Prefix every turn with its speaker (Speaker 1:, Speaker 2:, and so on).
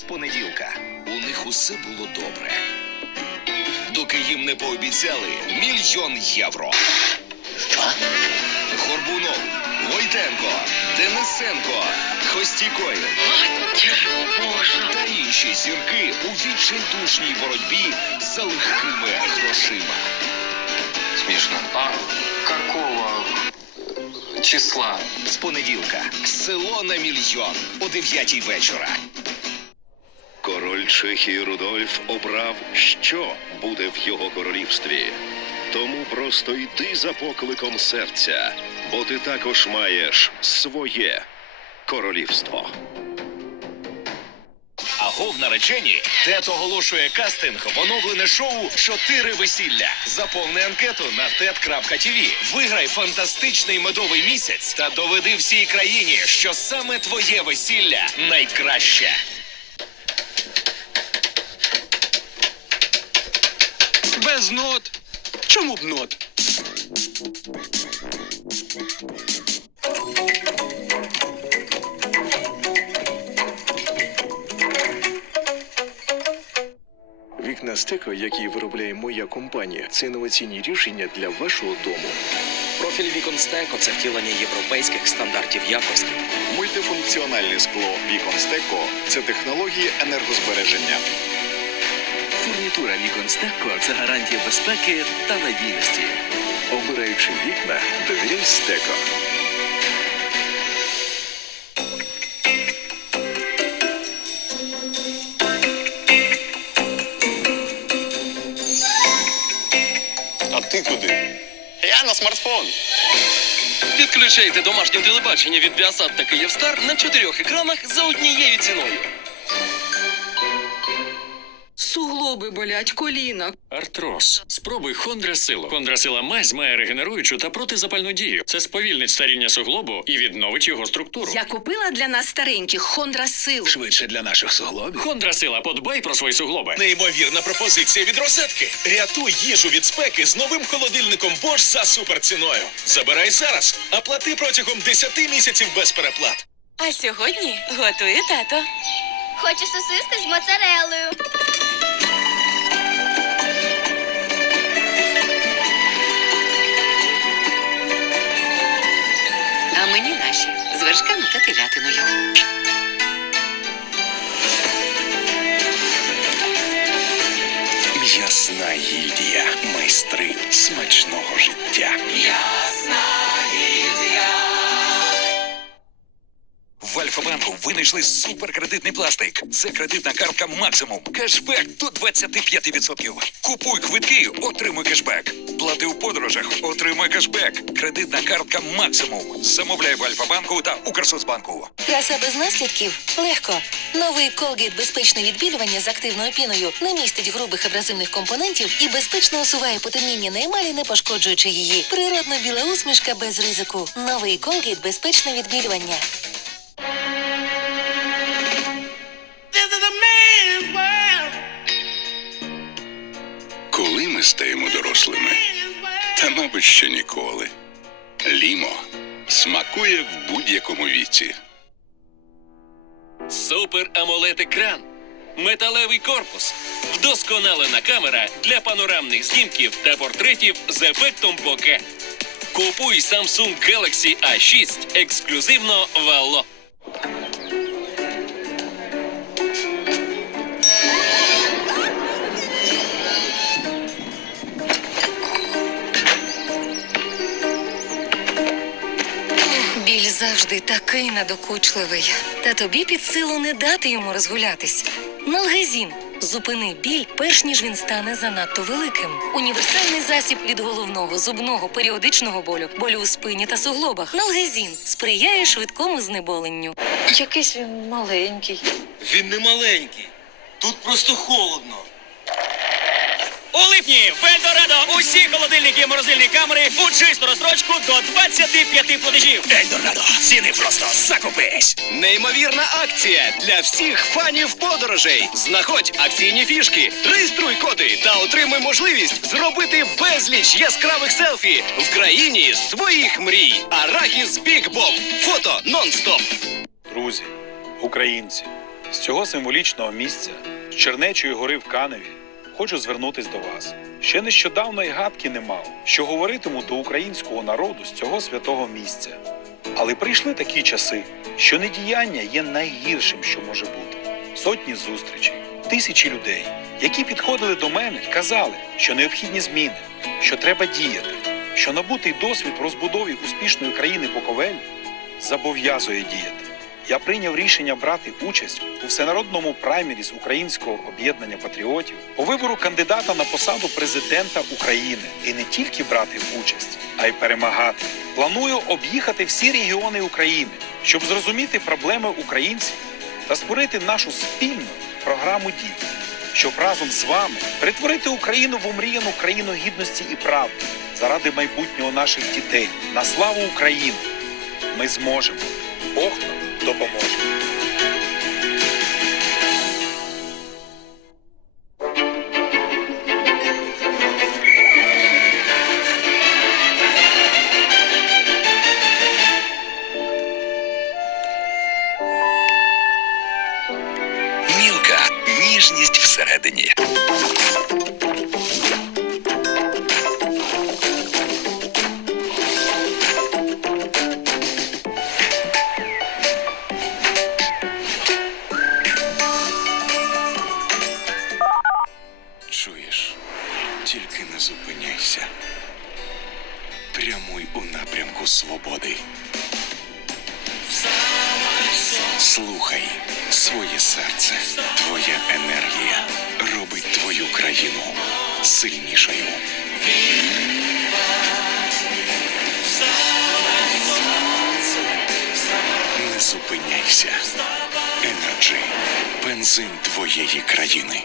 Speaker 1: З понеділка у них усе було добре. Доки їм не пообіцяли мільйон євро. Горбунов, Войтенко, Денисенко, Хостікоєв та інші зірки у відчайдушній боротьбі за легкими грошима.
Speaker 2: Смешно. А какого числа?
Speaker 1: З понеділка село на мільйон о 9 вечора.
Speaker 3: Король Чехії Рудольф обрав, що буде в його королівстві. Тому просто йди за покликом серця, бо ти також маєш своє королівство.
Speaker 1: Агов наречені Тет оголошує кастинг в оновлене шоу Чотири весілля. Заповни анкету на tet.tv. Виграй фантастичний медовий місяць та доведи всій країні, що саме твоє весілля найкраще.
Speaker 4: Без нот. Чому б нот?
Speaker 5: Вікна стеко, які виробляє моя компанія, це інноваційні рішення для вашого дому.
Speaker 6: Профіль Віконстеко це втілення європейських стандартів якості.
Speaker 7: Мультифункціональне скло Віконстеко це технології енергозбереження.
Speaker 8: Фурнітура Віконстеко це гарантія безпеки та надійності.
Speaker 5: Обираючи вікна, довіряй стеко.
Speaker 7: А ти куди? Я на смартфон.
Speaker 4: Підключайте домашнє телебачення від Біасад та Київстар на чотирьох екранах за однією ціною.
Speaker 9: Суглоби болять, коліна.
Speaker 10: Артроз. Спробуй Хондрасилу. Хондрасила мазь має регенеруючу та протизапальну дію. Це сповільнить старіння суглобу і відновить його структуру.
Speaker 9: Я купила для нас стареньких Хондра Сил.
Speaker 1: Швидше для наших суглобів.
Speaker 10: Хондрасила, подбай про свої суглоби.
Speaker 1: Неймовірна пропозиція від розетки. Рятуй їжу від спеки з новим холодильником Bosch за суперціною. Забирай зараз, а плати протягом 10 місяців без переплат.
Speaker 9: А сьогодні готує тато.
Speaker 11: Хочу сосиски з моцарелою.
Speaker 9: А наші з вершками та телятиною.
Speaker 1: М'ясна гільдія. Майстри смачного життя. В Альфа-банку винайшли суперкредитний пластик. Це кредитна картка максимум. Кешбек до 25%. Купуй квитки, отримуй кешбек. Плати у подорожах, отримуй кешбек. Кредитна картка максимум. Замовляй в Альфа-банку та Укрсоцбанку.
Speaker 9: Краса без наслідків легко. Новий Колгейт безпечне відбілювання з активною піною не містить грубих абразивних компонентів і безпечно усуває потемніння на емалі, не пошкоджуючи її. Природно біла усмішка без ризику. Новий Колгейт безпечне відбілювання.
Speaker 3: Стаємо дорослими? Та, мабуть, ще ніколи. Лімо смакує в будь-якому віці.
Speaker 4: Супер AMOLED екран. Металевий корпус. Вдосконалена камера для панорамних знімків та портретів з ефектом боке. Купуй Samsung Galaxy A6 ексклюзивно Allo.
Speaker 9: Завжди такий надокучливий. Та тобі під силу не дати йому розгулятись. Налгезін. Зупини біль, перш ніж він стане занадто великим. Універсальний засіб від головного, зубного, періодичного болю, болю у спині та суглобах. Налгезін сприяє швидкому знеболенню. Якийсь він маленький.
Speaker 4: Він не маленький. Тут просто холодно. У липні в Ельдорадо усі холодильники і морозильні камери у чисту розстрочку до 25 платежів.
Speaker 1: Ельдорадо. Ціни просто закупись. Неймовірна акція для всіх фанів подорожей. Знаходь акційні фішки, реєструй коди та отримай можливість зробити безліч яскравих селфі в країні своїх мрій. Арахіс Біг Боб. Фото нон-стоп.
Speaker 7: Друзі, українці,
Speaker 12: З цього символічного місця, з Чернечої гори в Каневі, хочу звернутись до вас. Ще нещодавно й гадки не мав, що говоритиму до українського народу з цього святого місця. Але прийшли такі часи, що недіяння є найгіршим, що може бути. Сотні зустрічей, тисячі людей, які підходили до мене казали, що необхідні зміни, що треба діяти, що набутий досвід розбудові успішної країни Буковель зобов'язує діяти. Я прийняв рішення брати участь у всенародному праймеріз Українського об'єднання патріотів по вибору кандидата на посаду президента України і не тільки брати участь, а й перемагати. Планую об'їхати всі регіони України, щоб зрозуміти проблеми українців та створити нашу спільну програму дій, щоб разом з вами перетворити Україну в омріяну країну гідності і правди заради майбутнього наших дітей на славу України. Ми зможемо. Нам допоможе.
Speaker 1: Мілка ніжність всередині.
Speaker 7: Зупиняйся. Прямуй у напрямку свободи. Слухай своє серце, твоя енергія робить твою країну сильнішою. Не зупиняйся. Енерджі бензин твоєї країни.